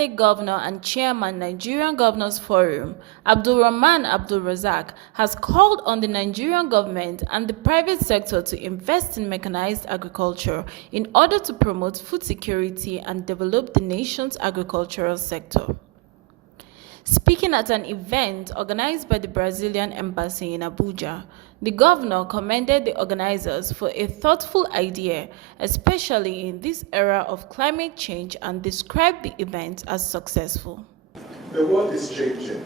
State Governor and Chairman, Nigerian Governors Forum, Abdulrahman Abdulrazak, has called on the Nigerian government and the private sector to invest in mechanized agriculture in order to promote food security and develop the nation's agricultural sector. Speaking at an event organized by the Brazilian Embassy in Abuja, the governor commended the organizers for a thoughtful idea, especially in this era of climate change, and described the event as successful. The world is changing.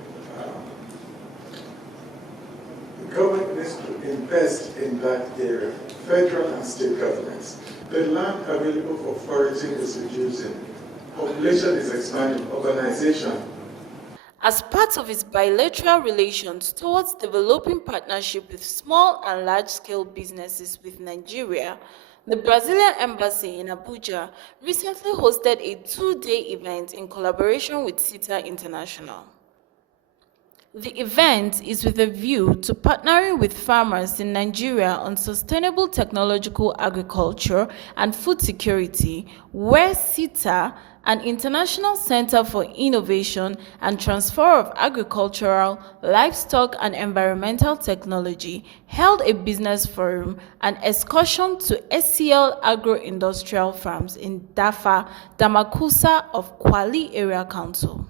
The government needs to invest in that area, federal and state governments. The land available for foraging is reducing. Population is expanding, urbanization. As part of its bilateral relations towards developing partnership with small and large-scale businesses with Nigeria, the Brazilian Embassy in Abuja recently hosted a two-day event in collaboration with CITA International. The event is with a view to partnering with farmers in Nigeria on sustainable technological agriculture and food security, where CITA, an international center for innovation and transfer of agricultural, livestock, and environmental technology, held a business forum and excursion to SCL agro-industrial farms in Dafa, Damakusa of Kwali Area Council.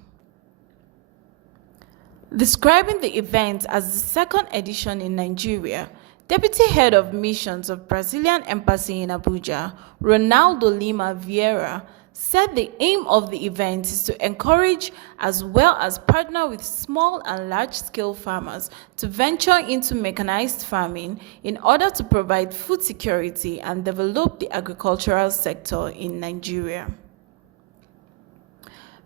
Describing the event as the second edition in Nigeria, Deputy Head of Missions of Brazilian Embassy in Abuja, Ronaldo Lima Vieira, said the aim of the event is to encourage as well as partner with small and large-scale farmers to venture into mechanized farming in order to provide food security and develop the agricultural sector in Nigeria.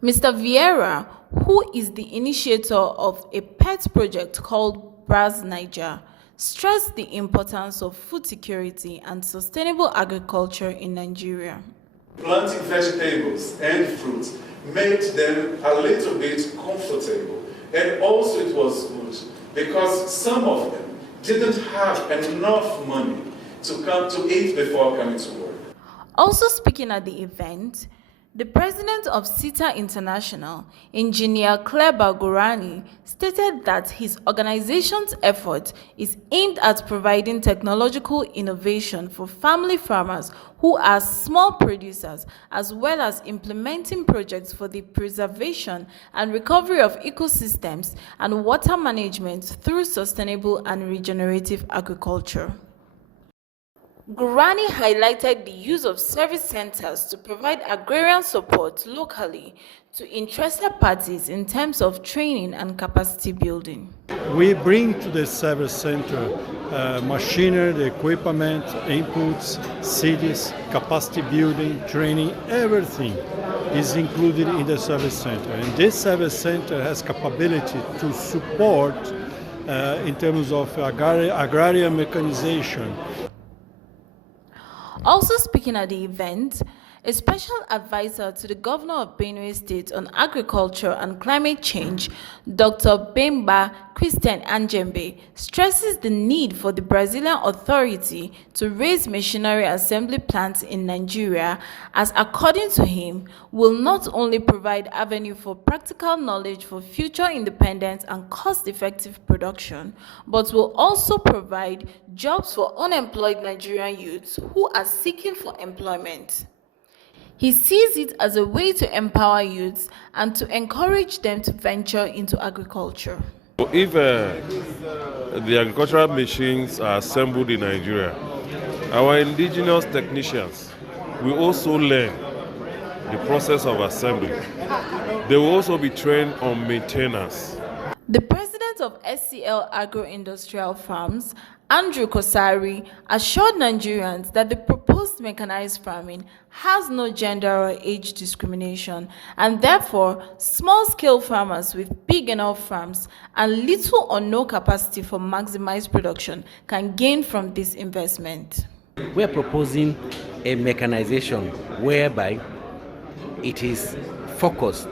Mr. Vieira, who is the initiator of a pet project called Braz Niger, stressed the importance of food security and sustainable agriculture in Nigeria. Planting vegetables and fruits made them a little bit comfortable. And also it was good because some of them didn't have enough money to come to eat before coming to work. Also speaking at the event, the president of CITA International, Engineer Kleber Gorani, stated that his organization's effort is aimed at providing technological innovation for family farmers who are small producers, as well as implementing projects for the preservation and recovery of ecosystems and water management through sustainable and regenerative agriculture. Gurani highlighted the use of service centers to provide agrarian support locally to interested parties in terms of training and capacity building. We bring to the service center machinery, the equipment, inputs, cities, capacity building, training, everything is included in the service center. And this service center has capability to support in terms of agrarian mechanization. Also speaking at the event, a special advisor to the governor of Benue State on agriculture and climate change, Dr. Bemba Christian Anjembe, stresses the need for the Brazilian authority to raise machinery assembly plants in Nigeria, as according to him, will not only provide avenue for practical knowledge for future independent and cost-effective production, but will also provide jobs for unemployed Nigerian youths who are seeking for employment. He sees it as a way to empower youths and to encourage them to venture into agriculture. If the agricultural machines are assembled in Nigeria, our indigenous technicians will also learn the process of assembly. They will also be trained on maintenance. The president of SCL Agro-Industrial Farms, Andrew Kosari, assured Nigerians that the proposed mechanized farming has no gender or age discrimination, and therefore small-scale farmers with big enough farms and little or no capacity for maximized production can gain from this investment. We are proposing a mechanization whereby it is focused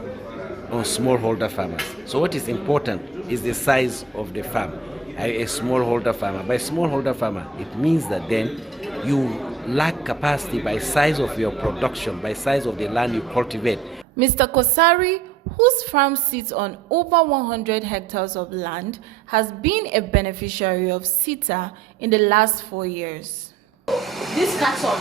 on smallholder farmers. So what is important is the size of the farm. A smallholder farmer. By smallholder farmer, it means that then you lack capacity by size of your production, by size of the land you cultivate. Mr. Kosari, whose farm sits on over 100 hectares of land, has been a beneficiary of SITA in the last 4 years. This carton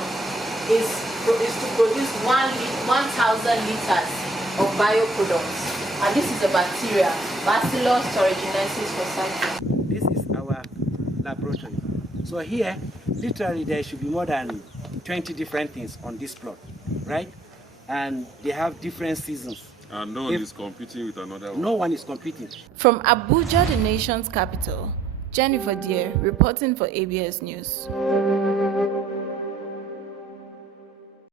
is to produce 1,000 liters of bioproducts, and this is a bacteria, Bacillus thuringiensis forsythia. This is our laboratory. So here, literally there should be more than 20 different things on this plot, right? And they have different seasons. And no one is competing with another one. No one is competing. From Abuja, the nation's capital, Jennifer Deere reporting for ABS News.